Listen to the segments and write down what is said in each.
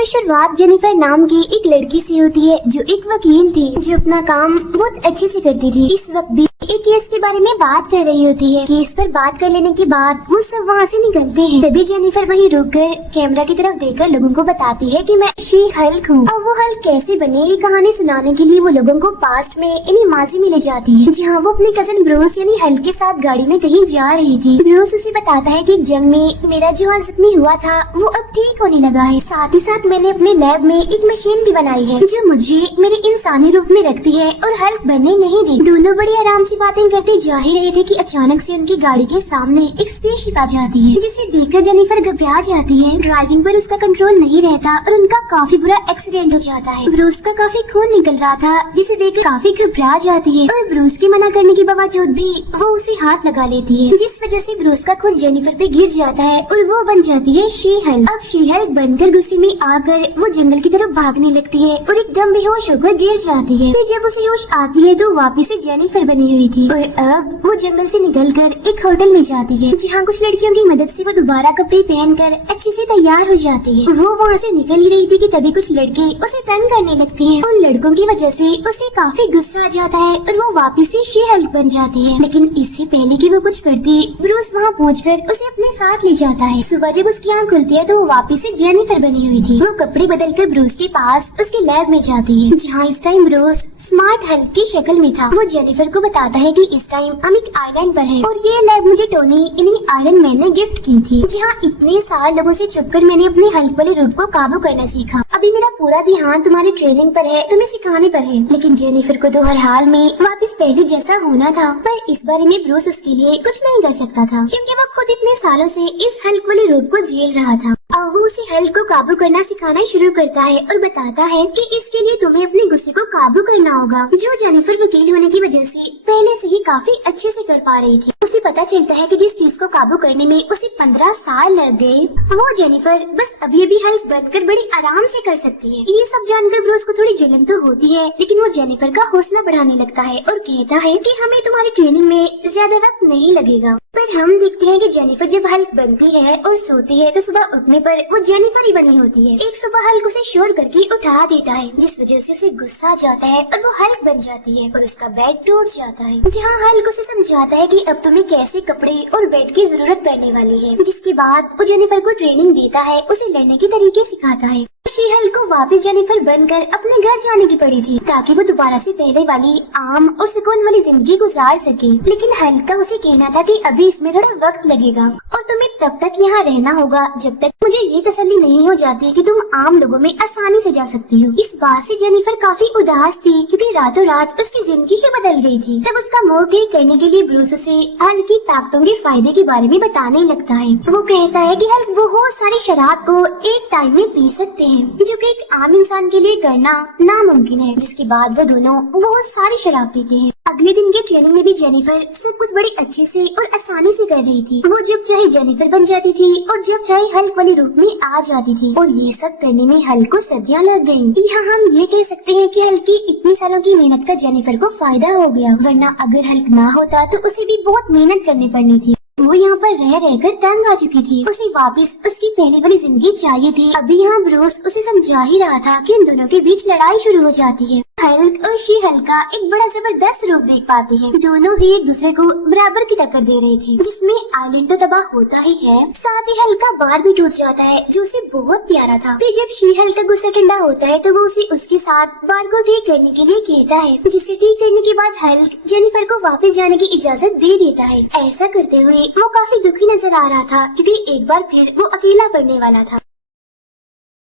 और शुरुआत जेनिफर नाम की एक लड़की से होती है जो एक वकील थी जो अपना काम बहुत अच्छे से करती थी। इस वक्त भी एक केस के बारे में बात कर रही होती है। केस पर बात कर लेने के बाद वो सब वहाँ से निकलते हैं। तभी जेनिफर वहीं रुककर कैमरा की तरफ देखकर लोगों को बताती है कि मैं शी हल्क हूँ। और वो हल्क कैसे बनी ये कहानी सुनाने के लिए वो लोगों को पास्ट में यानी माजी में ले जाती है, जहाँ वो अपने कजन ब्रूस यानी हल्क के साथ गाड़ी में कहीं जा रही थी। ब्रूस उसे बताता है कि जंग में मेरा जो जख्मी हुआ था वो अब ठीक होने लगा है। साथ ही साथ मैंने अपने लैब में एक मशीन भी बनाई है जो मुझे मेरे इंसानी रूप में रखती है और हल्क बनने नहीं दी। दोनों बड़ी आराम से बातें करते जा ही रहे थे कि अचानक से उनकी गाड़ी के सामने एक स्पेसशिप आ जाती है, जिसे देखकर जेनिफर घबरा जाती है। ड्राइविंग पर उसका कंट्रोल नहीं रहता और उनका काफी बुरा एक्सीडेंट हो जाता है। ब्रूस का काफी खून निकल रहा था जिसे देखकर काफी घबरा जाती है और ब्रूस के मना करने के बावजूद भी वो उसे हाथ लगा लेती है, जिस वजह से ब्रूस का खून जेनिफर पे गिर जाता है और वो बन जाती है शी हल्क। अब शी हल्क बनकर गुस्से में आकर वो जंगल की तरफ भागने लगती है और एकदम बेहोश होकर गिर जाती है। फिर जब उसे होश आती है तो वापिस से जेनिफर बनी हुई थी और अब वो जंगल से निकलकर एक होटल में जाती है, जहाँ कुछ लड़कियों की मदद से वो दोबारा कपड़े पहनकर अच्छे से तैयार हो जाती है। वो वहाँ से निकल ही रही थी कि तभी कुछ लड़के उसे तंग करने लगते हैं। उन लड़कों की वजह से उसे काफी गुस्सा आ जाता है और वो वापस से शी हल्क बन जाती है। लेकिन इससे पहले कि वो कुछ करती, ब्रूस वहाँ पहुंचकर उसे अपने साथ ले जाता है। सुबह जब उसकी आँख खुलती है तो वो वापस से जेनिफर बनी हुई थी। वो कपड़े बदलकर ब्रूस के पास उसके लैब में जाती है, जहाँ इस टाइम ब्रूस स्मार्ट हल्क की शक्ल में था। वो जेनिफर को बताता है कि इस टाइम हम एक आइलैंड पर है और ये लैब मुझे टोनी इन्हीं आयरन मैन ने गिफ्ट की थी, जहाँ इतने साल लोगों से छुपकर मैंने अपने हल्क वाले रूप को काबू करना सीखा। अभी मेरा पूरा ध्यान तुम्हारी ट्रेनिंग पर है, तुम्हें सिखाने पर है। लेकिन जेनिफर को तो हर हाल में वापस पहले जैसा होना था, पर इस बारे में ब्रूस उसके लिए कुछ नहीं कर सकता था, क्योंकि वो खुद इतने सालों से इस हल्क वाले रूप को झेल रहा था। अब वो उसे हल्क को काबू करना सिखाना शुरू करता है और बताता है कि इसके लिए तुम्हें अपने गुस्से को काबू करना होगा, जो जेनिफर वकील होने की वजह से पहले से ही काफी अच्छे से कर पा रही थी। उसे पता चलता है कि जिस चीज को काबू करने में उसे 15 साल लग गए, वो जेनिफर बस अभी अभी हल्क बनकर बड़ी आराम से कर सकती है। ये सब जानकर ब्रूस को थोड़ी जलन तो होती है, लेकिन वो जेनिफर का हौसला बढ़ाने लगता है और कहता है कि हमें तुम्हारी ट्रेनिंग में ज्यादा वक्त नहीं लगेगा। पर हम देखते हैं कि जेनिफर जब हल्क बनती है और सोती है तो सुबह उठने पर वो जेनिफर ही बनी होती है। एक सुबह हल्क उसे शोर करके उठा देता है, जिस वजह से उसे गुस्सा आ जाता है और वो हल्क बन जाती है और उसका बेड टूट जाता है, जहाँ हल्क उसे समझाता है कि अब तुम्हें कैसे कपड़े और बेड की जरूरत पड़ने वाली है। जिसके बाद वो जेनिफर को ट्रेनिंग देता है, उसे लड़ने के तरीके सिखाता है। शी हल्क को वापस जेनिफर बनकर अपने घर जाने की पड़ी थी, ताकि वो दोबारा से पहले वाली आम और सुकून वाली जिंदगी गुजार सके। लेकिन हल्क का उसे कहना था कि अभी इसमें थोड़ा वक्त लगेगा और तुम्हें तब तक यहाँ रहना होगा जब तक मुझे ये तसल्ली नहीं हो जाती कि तुम आम लोगों में आसानी से जा सकती हो। इस बात से जेनिफर काफी उदास थी, क्योंकि रातों रात उसकी जिंदगी ही बदल गई थी। तब उसका मूड ठीक करने के लिए ब्रूस उसे हल्क की ताकतों के फायदे के बारे में बताने लगता है। वो कहता है कि हल्क बहुत सारी शराब को एक टाइम में पी सकते हैं, जो कि एक आम इंसान के लिए करना नामुमकिन है। जिसके बाद वो दोनों बहुत सारी शराब पीते हैं। अगले दिन की ट्रेनिंग में भी जेनिफर सब कुछ बड़ी अच्छे से और आसानी से कर रही थी। वो जब चाहे जेनिफर बन जाती थी और जब चाहे हल्क वाले रूप में आ जाती थी, और ये सब करने में हल्क को सदियां लग गयी। यहाँ हम ये कह सकते हैं कि हल्क की इतनी सालों की मेहनत का जेनिफर को फायदा हो गया, वरना अगर हल्क ना होता तो उसे भी बहुत मेहनत करनी पड़नी थी। वो यहाँ पर रह रहकर तंग आ चुकी थी। उसे वापस उसकी पहले वाली जिंदगी चाहिए थी। अभी यहाँ ब्रूस उसे समझा ही रहा था कि इन दोनों के बीच लड़ाई शुरू हो जाती है। हल्क और शी हल्क का एक बड़ा जबरदस्त रूप देख पाते हैं। दोनों ही एक दूसरे को बराबर की टक्कर दे रहे थे, जिसमें आइलैंड तो तबाह होता ही है, साथ ही हल्क का बार भी टूट जाता है जो उसे बहुत प्यारा था। फिर जब शी हल्क का गुस्सा ठंडा होता है तो वो उसे उसके साथ बार को ठीक करने के लिए कहता है, जिसे ठीक करने के बाद हल्क जेनिफर को वापस जाने की इजाजत दे देता है। ऐसा करते हुए वो काफी दुखी नजर आ रहा था, क्योंकि एक बार फिर वो अकेला पड़ने वाला था।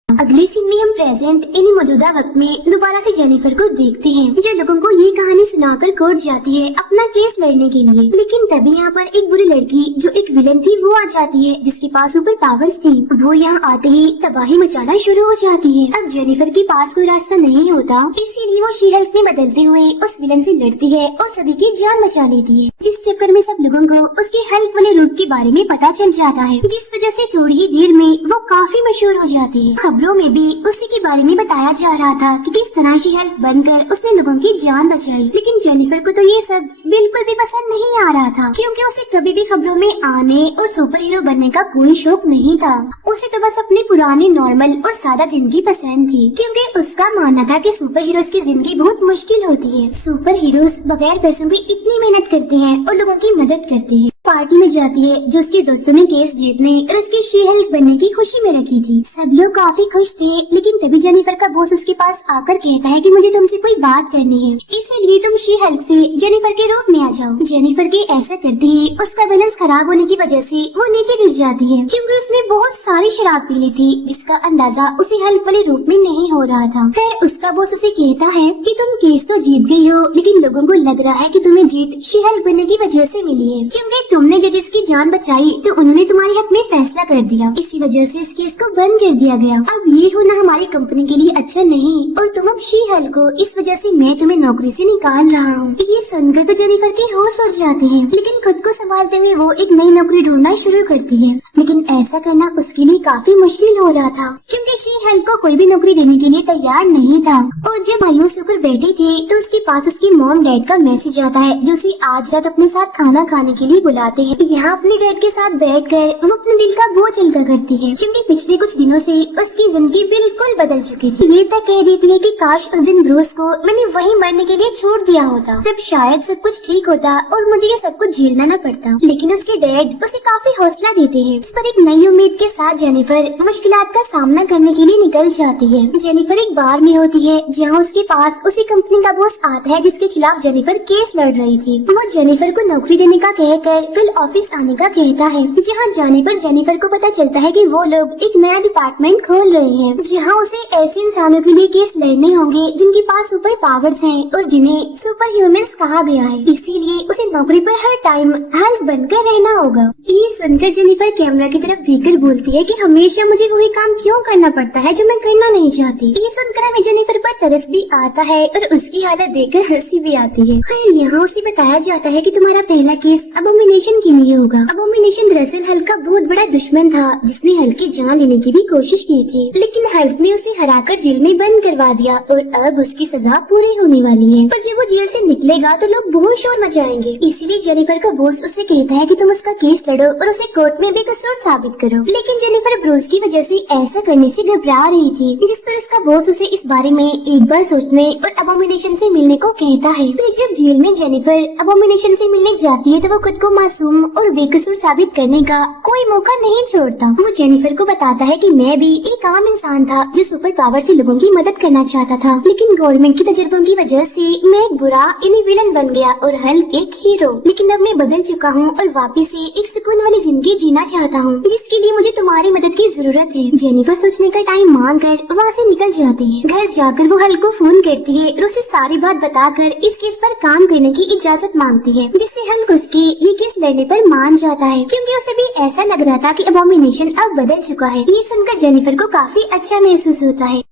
अगले सीन में हम प्रेजेंट यानी मौजूदा वक्त में दोबारा से जेनिफर को देखते हैं, जो लोगों को ये कहानी सुनाकर कोर्ट जाती है अपना केस लड़ने के लिए। लेकिन तभी यहाँ पर एक बुरी लड़की जो एक विलन थी वो आ जाती है, जिसके पास सुपर पावर्स थी। वो यहाँ आते ही तबाही मचाना शुरू हो जाती है। अब जेनिफर के पास कोई रास्ता नहीं होता, इसीलिए वो शी हल्क में बदलते हुए उस विलन से लड़ती है और सभी की जान बचा लेती है। इस चक्कर में सब लोगों को उसके हल्क वाले रूप के बारे में पता चल जाता है, जिस वजह से थोड़ी ही देर में वो काफी मशहूर हो जाती है। खबरों में भी उसी के बारे में बताया जा रहा था कि किस तरह शी हल्क बनकर उसने लोगों की जान बचाई। लेकिन जेनिफर को तो ये सब बिल्कुल भी पसंद नहीं आ रहा था, क्योंकि उसे कभी भी खबरों में आने और सुपर हीरो बनने का कोई शौक नहीं था। उसे तो बस अपनी पुरानी नॉर्मल और सादा जिंदगी पसंद थी, क्योंकि उसका मानना था कि सुपर हीरोज की जिंदगी बहुत मुश्किल होती है। सुपर हीरोज बगैर पैसों के इतनी मेहनत करते हैं और लोगों की मदद करते हैं। पार्टी में जाती है जो उसके दोस्तों ने केस जीतने और उसकी शी हल्क बनने की खुशी में रखी थी। सब लोग काफी खुश थे, लेकिन तभी जेनिफर का बॉस उसके पास आकर कहता है कि मुझे तुमसे कोई बात करनी है, इसीलिए तुम शी हल्क से जेनिफर के रूप में आ जाओ। जेनिफर के ऐसा करते ही उसका बैलेंस खराब होने की वजह से वो नीचे गिर जाती है, क्योंकि उसने बहुत सारी शराब पी ली थी, जिसका अंदाजा उसे हल्क वाले रूप में नहीं हो रहा था। फिर उसका बॉस उसे कहता है कि तुम केस तो जीत गई हो, लेकिन लोगों को लग रहा है कि तुम्हें जीत शी हल्क बनने की वजह से मिली है, क्योंकि तुमने जजेस की जान बचाई तो उन्होंने तुम्हारे हक में फैसला कर दिया। इसी वजह से इस केस को बंद कर दिया गया। अब ये होना हमारी कंपनी के लिए अच्छा नहीं, और तुम अब शी हल्क हो, इस वजह से मैं तुम्हें नौकरी से निकाल रहा हूँ। ये सुनकर तो जेनिफर के होश उड़ जाते हैं, लेकिन खुद को संभालते हुए वो एक नई नौकरी ढूंढना शुरू करती है। लेकिन ऐसा करना उसके लिए काफी मुश्किल हो रहा था, क्योंकि शी हल्क को कोई भी नौकरी देने के लिए तैयार नहीं था। और जब मायूस होकर बैठी थी तो उसके पास उसकी मॉम डैड का मैसेज आता है, जो उसे आज रात अपने साथ खाना खाने के लिए बुलाते हैं। यहाँ अपने डैड के साथ बैठकर वो अपने दिल का बोझ हल्का करती है, क्योंकि पिछले कुछ दिनों से उसकी जिंदगी बिल्कुल बदल चुकी थी। ये तक कह देती है कि काश उस दिन ब्रूस को मैंने वहीं मरने के लिए छोड़ दिया होता, तब शायद सब कुछ ठीक होता और मुझे ये सब कुछ झेलना न पड़ता। लेकिन उसके डैड उसे काफी हौसला देते हैं। इस पर एक नई उम्मीद के साथ जेनिफर मुश्किलात का सामना करने के लिए निकल जाती है। जेनिफर एक बार में होती है जहाँ उसके पास उसी कंपनी का बॉस आता है जिसके खिलाफ जेनिफर केस लड़ रही थी। वो जेनिफर को नौकरी देने का कहकर कल ऑफिस आने का कहता है। जहाँ जाने पर जेनिफर को पता चलता है कि वो लोग एक नया डिपार्टमेंट खोल रहे हैं, जहाँ उसे ऐसे इंसानों के लिए केस लड़ने होंगे जिनके पास सुपर पावर्स हैं और जिन्हें सुपर ह्यूमंस कहा गया है। इसीलिए उसे नौकरी पर हर टाइम हल्क बनकर रहना होगा। ये सुनकर जेनिफर कैमरा की तरफ देखकर बोलती है कि हमेशा मुझे वही काम क्यों करना पड़ता है जो मैं करना नहीं चाहती। ये सुनकर हमें जेनिफर पर तरस भी आता है और उसकी हालत देखकर हंसी भी आती है। फिर यहाँ उसे बताया जाता है कि तुम्हारा पहला केस अबोमिनेशन के लिए होगा। अबोमिनेशन दरअसल हल्क का बहुत बड़ा दुश्मन था, जिसने हल्क की जान लेने की भी कोशिश की थी, लेकिन हल्क ने उसे हराकर जेल में बंद करवा दिया और अब उसकी सजा पूरी होने वाली है। पर जब वो जेल से निकलेगा तो लोग बहुत शोर मचाएंगे। इसीलिए जेनिफर का बॉस उसे कहता है कि तुम उसका केस लड़ो और उसे कोर्ट में बेकसूर साबित करो। लेकिन जेनिफर ब्रूस की वजह से ऐसा करने से घबरा रही थी, जिस पर उसका बॉस उसे इस बारे में एक बार सोचने और अबोमिनेशन से मिलने को कहता है। फिर जब जेल में जेनिफर अबोमिनेशन से मिलने जाती है तो वो खुद को मासूम और बेकसूर साबित करने का कोई मौका नहीं छोड़ता। वो जेनिफर को बताता है कि मैं भी एक आम इंसान था जो सुपर पावर से लोगों की मदद करना चाहता था, लेकिन गवर्नमेंट के तजुर्बों की वजह से मैं एक बुरा यानी विलन बन गया और हल्क एक हीरो। लेकिन अब मैं बदल चुका हूँ और वापस से एक सुकून वाली जिंदगी जीना चाहता हूँ, जिसके लिए मुझे तुम्हारी मदद की जरूरत है। जेनिफर सोचने का टाइम मांग कर वहाँ से निकल जाती है। घर जाकर वो हल्क को फोन करती है और उसे सारी बात बताकर इस केस पर काम करने की इजाजत मांगती है, जिससे हल्क उसके ये केस लड़ने पर मान जाता है, क्योंकि उसे भी ऐसा लग रहा था कि अबोमिनेशन अब बदल चुका है। ये सुनकर जेनिफर को काफी अच्छा महसूस होता है।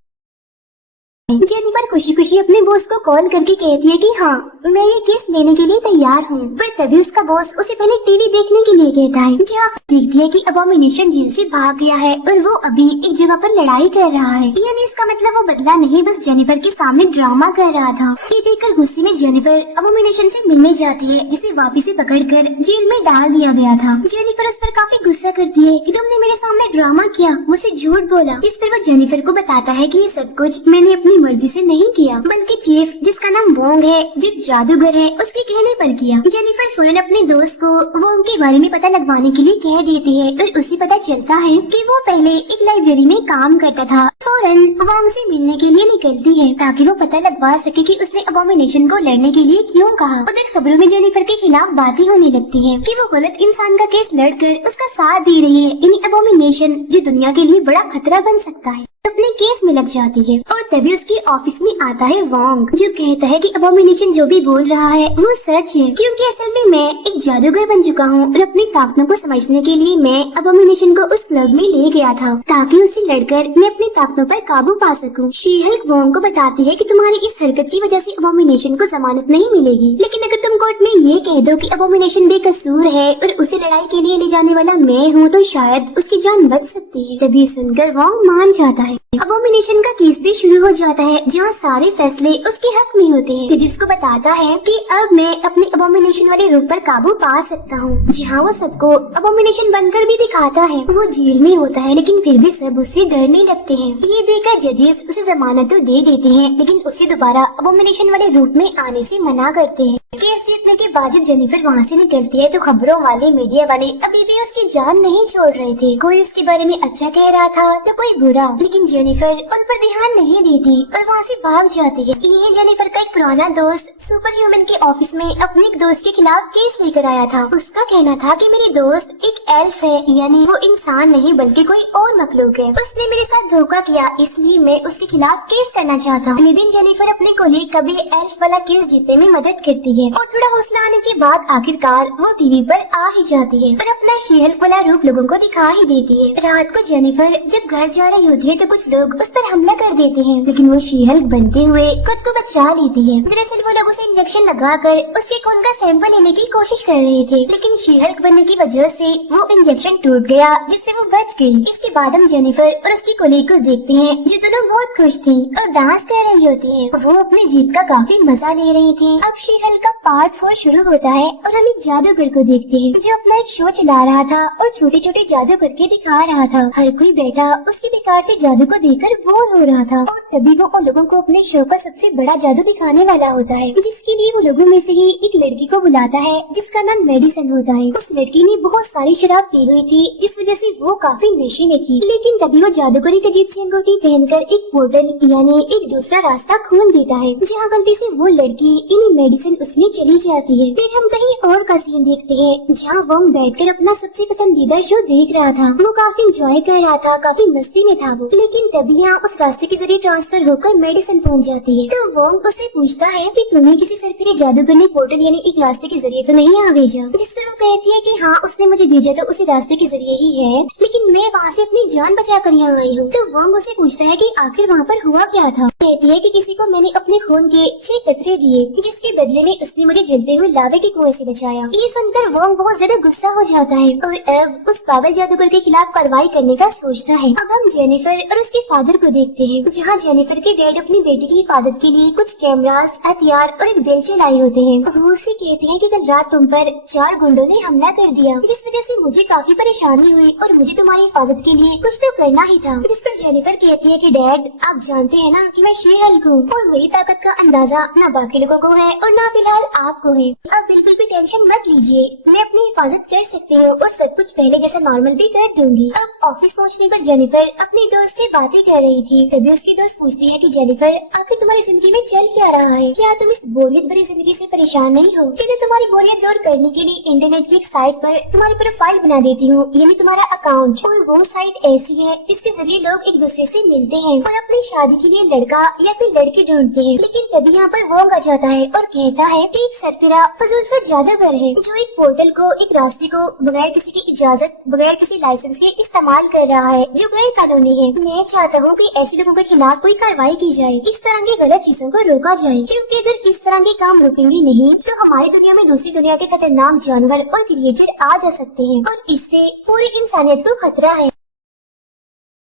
जेनिफर खुशी खुशी अपने बॉस को कॉल करके कहती है कि हाँ, मैं ये केस लेने के लिए तैयार हूँ। पर तभी उसका बॉस उसे पहले टीवी देखने के लिए कहता है, जहाँ देखती है कि अबोमिनेशन जेल से भाग गया है और वो अभी एक जगह पर लड़ाई कर रहा है। यानी इसका मतलब वो बदला नहीं, बस जेनिफर के सामने ड्रामा कर रहा था। ये देखकर गुस्से में जेनिफर अबोमिनेशन से मिलने जाती है, जिसे वापिस से पकड़कर जेल में डाल दिया गया था। जेनिफर उस पर काफी गुस्सा करती है कि तुमने मेरे सामने ड्रामा किया, मुझसे झूठ बोला। इस पर वो जेनिफर को बताता है कि ये सब कुछ मैंने अपनी मर्जी से नहीं किया, बल्कि चीफ जिसका नाम वोंग है, जो जादूगर है, उसके कहने पर किया। जेनिफर फौरन अपने दोस्त को वोंग के बारे में पता लगवाने के लिए कह देती है और उसे पता चलता है कि वो पहले एक लाइब्रेरी में काम करता था। फौरन वोंग से मिलने के लिए निकलती है ताकि वो पता लगवा सके कि उसने अबोमिनेशन को लड़ने के लिए क्यों कहा। उधर खबरों में जेनिफर के खिलाफ बातें होने लगती है कि वो गलत इंसान का केस लड़कर उसका साथ दे रही है, यानी अबोमिनेशन, जो दुनिया के लिए बड़ा खतरा बन सकता है। अपने केस में लग जाती है और तभी उसके ऑफिस में आता है वोंग, जो कहता है कि अबोमिनेशन जो भी बोल रहा है वो सच है, क्योंकि असल में मैं एक जादूगर बन चुका हूँ और अपनी ताकतों को समझने के लिए मैं अबोमिनेशन को उस क्लब में ले गया था ताकि उससे लड़कर मैं अपनी ताकतों पर काबू पा सकूं। शी हल्क वोंग को बताती है कि तुम्हारी इस हरकत की वजह से अबोमिनेशन को जमानत नहीं मिलेगी, लेकिन अगर तुम कोर्ट में ये कह दो कि अबोमिनेशन बेकसूर है और उसे लड़ाई के लिए ले जाने वाला मैं हूँ तो शायद उसकी जान बच सकती है। तभी सुनकर वोंग मान जाता है। अबोमिनेशन का केस भी शुरू हो जाता है जहाँ सारे फैसले उसके हक में होते हैं, जो जिसको बताता है कि अब मैं अपने अबोमिनेशन वाले रूप पर काबू पा सकता हूँ, जहाँ वो सबको अबोमिनेशन बनकर भी दिखाता है। वो जेल में होता है लेकिन फिर भी सब उससे डरने लगते हैं। ये देखकर जजेस उसे जमानत तो दे देते हैं लेकिन उसे दोबारा अबोमिनेशन वाले रूप में आने से मना करते हैं। केस जीतने के बाद जब जेनिफर वहाँ से निकलती है तो खबरों वाले, मीडिया वाले अभी भी उसकी जान नहीं छोड़ रहे थे। कोई उसके बारे में अच्छा कह रहा था तो कोई बुरा, लेकिन जेनिफर उन पर ध्यान नहीं देती और वहाँ से भाग जाती है। ये जेनिफर का एक पुराना दोस्त सुपर ह्यूमन के ऑफिस में अपने एक दोस्त के खिलाफ केस लेकर आया था। उसका कहना था कि मेरी दोस्त एक एल्फ है, यानी वो इंसान नहीं बल्कि कोई और मखलूक है। उसने मेरे साथ धोखा किया, इसलिए मैं उसके खिलाफ केस करना चाहता हूँ। अगले दिन जेनिफर अपने कोलीग का भी एल्फ वाला केस जीतने में मदद करती है और थोड़ा हौसला आने के बाद आखिरकार वो टीवी पर आ ही जाती है और अपना शी-हल्क वाला रूप लोगों को दिखा ही देती है। रात को जेनिफर जब घर जा रही होती है तो कुछ लोग उस पर हमला कर देते हैं, लेकिन वो शी-हल्क बनते हुए खुद को बचा लेती है। दरअसल वो लोग उसे इंजेक्शन लगाकर उसके खून का सैंपल लेने की कोशिश कर रहे थे, लेकिन शी-हल्क बनने की वजह से वो इंजेक्शन टूट गया जिससे वो बच गई। इसके बाद हम जेनिफर और उसकी कोलीग को देखते हैं जो दोनों बहुत खुश थी और डांस कर रही होती है। वो अपनी जीत का काफी मजा ले रही थी। अब शी-हल्क का पार्ट 4 शुरू होता है और हम एक जादूगर को देखते हैं जो अपना एक शो चला रहा था और छोटे छोटे जादू करके दिखा रहा था। हर कोई बैठा उसके बेकार से जादू को देखकर बोर हो रहा था और तभी वो उन लोगों को अपने शो का सबसे बड़ा जादू दिखाने वाला होता है, जिसके लिए वो लोगों में से ही एक लड़की को बुलाता है जिसका नाम मेडिसन होता है। उस लड़की ने बहुत सारी शराब पी हुई थी जिस वजह से वो काफी नशे में थी, लेकिन तभी वो जादूगरी की अजीब सी अंगूठी पहनकर एक पोर्टल यानी एक दूसरा रास्ता खोल देता है, जहाँ गलती से वो लड़की यानी मेडिसन उसमें चली जाती है। फिर हम कहीं और का सीन देखते हैं जहाँ वोंग बैठकर अपना सबसे पसंदीदा शो देख रहा था। वो काफी एंजॉय कर रहा था, काफी मस्ती में था वो, लेकिन तभी यहाँ उस रास्ते के जरिए ट्रांसफर होकर मेडिसन पहुँच जाती है। तो वोंग उससे पूछता है कि तुम्हें किसी सरफिरे जादूगर ने पोर्टल यानी एक रास्ते के जरिए तो नहीं यहाँ भेजा, जिस पर वो कहती है कि हाँ उसने मुझे भेजा तो उसी रास्ते के जरिए ही है, लेकिन मैं वहाँ से अपनी जान बचा कर यहाँ आई हूँ। तो वोंग उसे पूछता है कि आखिर वहाँ पर हुआ क्या था। कहती है कि किसी को मैंने अपने खून के 6 कतरे दिए, जिसके बदले में उसने मुझे जलते हुए लावे के कुएं से बचाया। ये सुनकर वोंग बहुत ज्यादा गुस्सा हो जाता है और अब उस पागल जादूगर के खिलाफ कार्रवाई करने का सोचता है। अब हम जेनिफर और उसके फादर को देखते हैं, जहाँ जेनिफर के डैड अपनी बेटी की हिफाजत के लिए कुछ कैमरास, हथियार और एक बेलचे लाए होते हैं। वो उससे कहते हैं कि कल रात तुम पर 4 गुंडों ने हमला कर दिया, जिस वजह से मुझे काफी परेशानी हुई और मुझे तुम्हारी हिफाजत के लिए कुछ तो करना ही था। जिस पर जेनिफर कहती है कि डैड आप जानते हैं ना कि मैं शी-हल्क हूँ और मेरी ताकत का अंदाजा न बाकी लोगों को है और न फिलहाल आपको है। अब बिल्कुल भी टेंशन मत लीजिए, मैं अपनी हिफाजत कर सकती हूँ और सब कुछ पहले जैसा नॉर्मल भी कर दूंगी। अब ऑफिस पहुँचने पर जेनिफर अपनी दोस्त से बातें कर रही थी, तभी उसकी दोस्त पूछती है कि जेनिफर आखिर तुम्हारी जिंदगी में चल क्या रहा है, क्या तुम इस बोरियत भरी जिंदगी से परेशान नहीं हो? चलो तुम्हारी बोरियत दूर करने के लिए इंटरनेट की एक साइट पर तुम्हारी प्रोफाइल बना देती हूँ, यानी तुम्हारा अकाउंट। और वो साइट ऐसी है जिसके जरिए लोग एक दूसरे से मिलते हैं और अपनी शादी के लिए लड़का या फिर लड़की ढूंढते हैं। लेकिन तभी यहाँ पर वोंग आ जाता है और कहता है कि एक सरफिरा फजूल सा जादूगर है जो एक पोर्टल को, एक रास्ते को बगैर किसी की इजाजत, बगैर किसी लाइसेंस के इस्तेमाल कर रहा है, जो गैर कानूनी है। मैं चाहता हूँ कि ऐसे लोगों के खिलाफ कोई कार्रवाई की जाए, इस तरह की गलत चीजों को रोका जाए, क्योंकि अगर इस तरह के काम रुकेंगे नहीं तो हमारी दुनिया में दूसरी दुनिया के खतरनाक जानवर और क्रिएचर आ जा सकते हैं और इससे पूरी इंसानियत को खतरा है।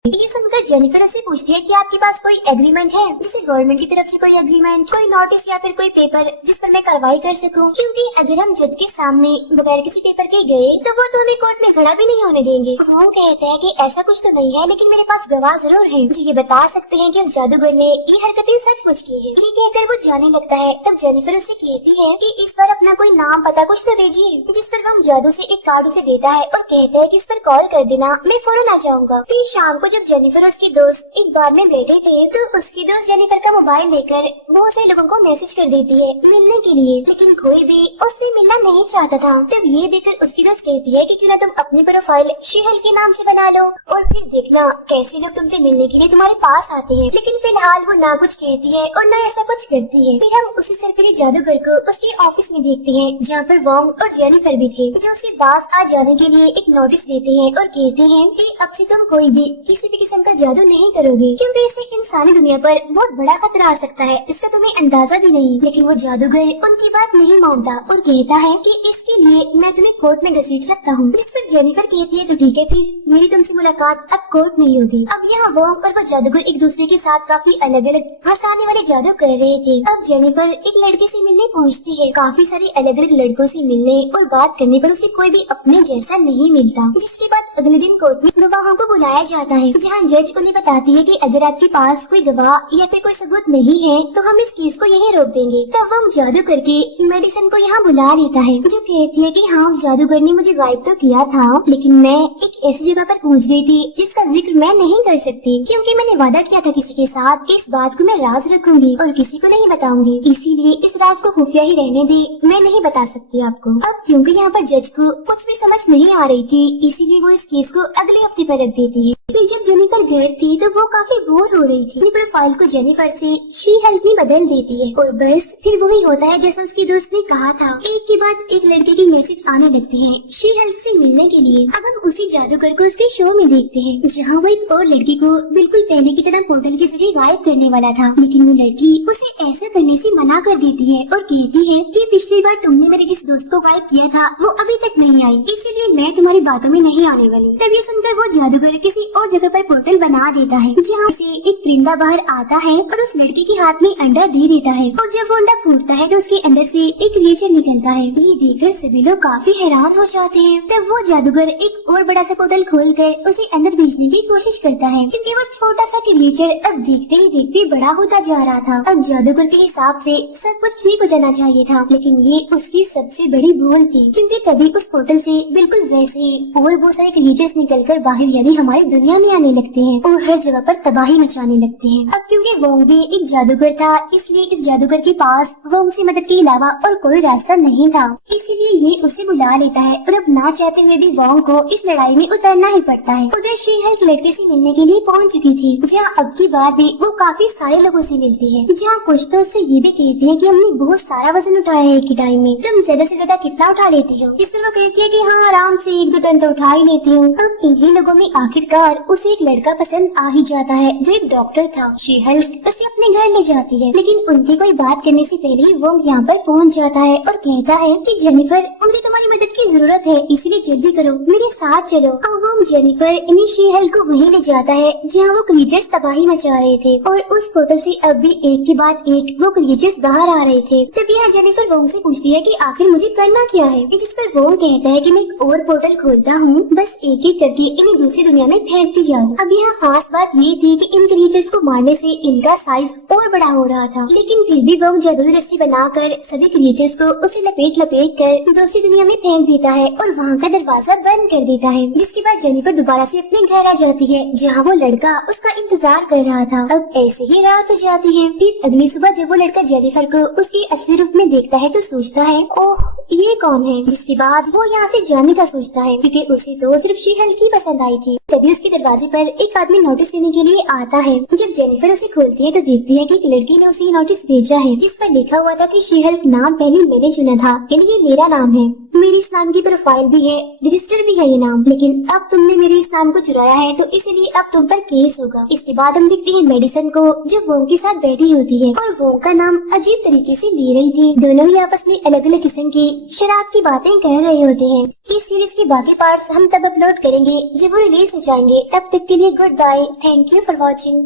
ये सुनकर जेनिफर उससे पूछती है कि आपके पास कोई एग्रीमेंट है, जैसे गवर्नमेंट की तरफ से कोई एग्रीमेंट, कोई नोटिस या फिर कोई पेपर जिस पर मैं कार्रवाई कर सकूं, क्योंकि अगर हम जज के सामने बगैर किसी पेपर के गए तो वो तो हमें कोर्ट में खड़ा भी नहीं होने देंगे। वो कहते हैं कि ऐसा कुछ तो नहीं है, लेकिन मेरे पास गवाह जरूर है जो ये बता सकते हैं कि उस जादूगर ने ये हरकतें सचमुच की है। ये कहकर वो जाने लगता है। तब जेनिफर उससे कहती है कि इस बार अपना कोई नाम पता कुछ तो दीजिए, जिस पर वो जादू से एक कार्ड उसे देता है और कहता है कि इस पर कॉल कर देना, मैं फौरन आ जाऊंगा। फिर शाम को जब जेनिफर और उसकी दोस्त एक बार में बैठे थे तो उसकी दोस्त जेनिफर का मोबाइल लेकर बहुत से लोगों को मैसेज कर देती है मिलने के लिए, लेकिन कोई भी उससे मिलना नहीं चाहता था। तब ये देखकर उसकी दोस्त कहती है कि क्यों ना तुम अपनी प्रोफाइल शी-हल्क के नाम से बना लो और फिर देखना कैसे लोग तुमसे मिलने के लिए तुम्हारे पास आते हैं। लेकिन फिलहाल वो ना कुछ कहती है और ना ऐसा कुछ करती है। फिर हम उसी सरकरी जादूगर को उसके ऑफिस में देखते हैं, जहाँ पर वोंग और जेनिफर भी थे, जो उसे पास आ जाने के लिए एक नोटिस देते हैं और कहते हैं कि अब से तुम कोई भी किसी किसी भी किस्म का जादू नहीं करोगे, क्योंकि इससे इंसानी दुनिया पर बहुत बड़ा खतरा आ सकता है, इसका तुम्हें अंदाजा भी नहीं। लेकिन वो जादूगर उनकी बात नहीं मानता और कहता है कि इसके लिए मैं तुम्हें कोर्ट में घसीट सकता हूँ। जिस पर जेनिफर कहती है तो ठीक है, फिर मेरी तुमसे मुलाकात अब कोर्ट में ही होगी। अब यहाँ वोंग और वो जादूगर एक दूसरे के साथ काफी अलग अलग हंसाने वाले जादू कर रहे थे। अब जेनिफर एक लड़के से मिलने पहुँचती है। काफी सारे अलग अलग लड़कों से मिलने और बात करने पर उसे कोई भी अपने जैसा नहीं मिलता। जिसके बाद अगले दिन कोर्ट में गवाहों को बुलाया जाता है, जहाँ जज उन्हें बताती है कि अगर आपके पास कोई गवाह या फिर कोई सबूत नहीं है तो हम इस केस को यहीं रोक देंगे। तो वो जादू करके मेडिसन को यहाँ बुला लेता है, जो कहती है कि हाँ, उस जादूगर ने मुझे गायब तो किया था, लेकिन मैं एक ऐसी जगह पर पहुँच गई थी जिसका जिक्र मैं नहीं कर सकती, क्योंकि मैंने वादा किया था किसी के साथ इस बात को मैं राज रखूंगी और किसी को नहीं बताऊंगी। इसीलिए इस राज को खुफिया ही रहने दे, मैं नहीं बता सकती आपको। अब क्योंकि यहाँ पर जज को कुछ भी समझ नहीं आ रही थी, इसीलिए वो इस केस को अगले हफ्ते पर रख देती है। फिर जब जेनिफर घर थी तो वो काफी बोर हो रही थी। अपनी प्रोफाइल को जेनिफर से शी हेल्प में बदल देती है और बस फिर वही होता है जैसा उसकी दोस्त ने कहा था। एक के बाद एक लड़के के मैसेज आने लगते हैं शी हेल्प से मिलने के लिए। अब हम उसी जादूगर को उसके शो में देखते हैं, जहाँ वो एक और लड़की को बिल्कुल पहले की तरह पोर्टल के जरिए गायब करने वाला था, लेकिन वो लड़की उसे ऐसा करने से मना कर देती है और कहती है कि पिछली बार तुमने मेरे जिस दोस्त को गायब किया था वो अभी तक नहीं आई, इसीलिए मैं तुम्हारी बातों में नहीं आने वाली। तभी सुनकर वो जादूगर किसी और जगह पर पोर्टल बना देता है, जहाँ से एक परिंदा बाहर आता है और उस लड़की के हाथ में अंडा दे देता है, और जब वो अंडा फूटता है तो उसके अंदर से एक क्रिएचर निकलता है। ये देखकर सभी लोग काफी हैरान हो जाते हैं। तब वो जादूगर एक और बड़ा सा पोर्टल खोलकर उसे अंदर भेजने की कोशिश करता है, क्योंकि वो छोटा सा क्रिएचर अब देखते ही देखते बड़ा होता जा रहा था। अब जादूगर के हिसाब से सब कुछ ठीक हो जाना चाहिए था, लेकिन ये उसकी सबसे बड़ी भूल थी, क्योंकि तभी उस पोर्टल से बिल्कुल वैसे ही और बहुत सारे क्रिएचर्स निकलकर बाहर यानी हमारी दुनिया में आने लगते हैं और हर जगह पर तबाही मचाने लगते हैं। अब क्योंकि वोंग भी एक जादूगर था, इसलिए इस जादूगर के पास वोंग से मदद के अलावा और कोई रास्ता नहीं था, इसीलिए ये उसे बुला लेता है और अब ना चाहते हुए भी वोंग को इस लड़ाई में उतरना ही पड़ता है। उधर शी हेल्प लड़के से मिलने के लिए पहुंच चुकी थी, जहाँ अब की बार भी वो काफी सारे लोगों से मिलती है, जहाँ कुछ तो उससे ये भी कहती है कि हमने बहुत सारा वजन उठाया है एक ही टाइम में, तुम ज्यादा से ज्यादा कितना उठा लेती हो? इस पर वो कहती है कि हाँ, आराम से 1-2 टन तो उठा ही लेती हूँ। अब इन्हीं लोगों में आखिरकार उसे एक लड़का पसंद आ ही जाता है, जो एक डॉक्टर था। शी हेल्प उसे अपने घर ले जाती है, लेकिन उनकी कोई बात करने से पहले ही वो यहाँ पर पहुँच जाता है और कहता है कि जेनिफर, मुझे तुम्हारी मदद की जरूरत है, इसलिए जल्दी करो, मेरे साथ चलो। और वो जेनिफर इन्हीं शी हेल्प को वहीं ले जाता है जहाँ वो क्रिएचर्स तबाही मचा रहे थे, और उस पोर्टल से अब भी एक के बाद एक वो क्रिएचर्स बाहर आ रहे थे। तब यहाँ जेनिफर वोंग से पूछती है कि आखिर मुझे करना क्या है, जिस पर वोंग कहता है कि मैं एक और पोर्टल खोलता हूँ, बस एक एक करके इन्हें दूसरी दुनिया में फेंकती जाऊँ। अब यहाँ खास बात ये थी कि इन क्रिएचर्स को मारने से इनका साइज और बड़ा हो रहा था, लेकिन फिर भी वोंग जादुई रस्सी बनाकर सभी क्रिएचर्स को उसे लपेट कर दूसरी दुनिया में फेंक देता है और वहाँ का दरवाजा बंद कर देता है। जिसके बाद जेनिफर दोबारा से अपने घर आ जाती है, जहाँ वो लड़का उसका इंतजार कर रहा था। अब ऐसे ही रात हो जाती है। फिर अगली सुबह जब वो लड़का जेनिफर को उसके असली रूप में देखता है तो सोचता है, ओह ये कौन है। जिसके बाद वो यहाँ से जाने का सोचता है, क्योंकि उसे तो सिर्फ शी हेल्प की पसंद आई थी। तभी उसके दरवाजे पर एक आदमी नोटिस देने के लिए आता है। जब जेनिफर उसे खोलती है तो देखती है कि एक लड़की ने उसे नोटिस भेजा है, जिस पर लिखा हुआ था कि शी हेल्प नाम पहले मैंने चुना था, यानी ये मेरा नाम है, मेरी इस नाम की प्रोफाइल भी है, रजिस्टर भी है ये नाम, लेकिन अब तुमने मेरे इस नाम को चुराया है तो इसलिए अब तुम पर केस होगा। इसके बाद हम देखते हैं मेडिसन को, जो वोंग के साथ बैठी होती है और वोंग का नाम अजीब तरीके से ले रही थी। दोनों ही आपस में अलग अलग किस्म की शराब की बातें कर रहे होते हैं। इस सीरीज के बाकी पार्ट्स हम तब अपलोड करेंगे जब वो रिलीज हो जाएंगे। तब तक के लिए goodbye, thank you for watching.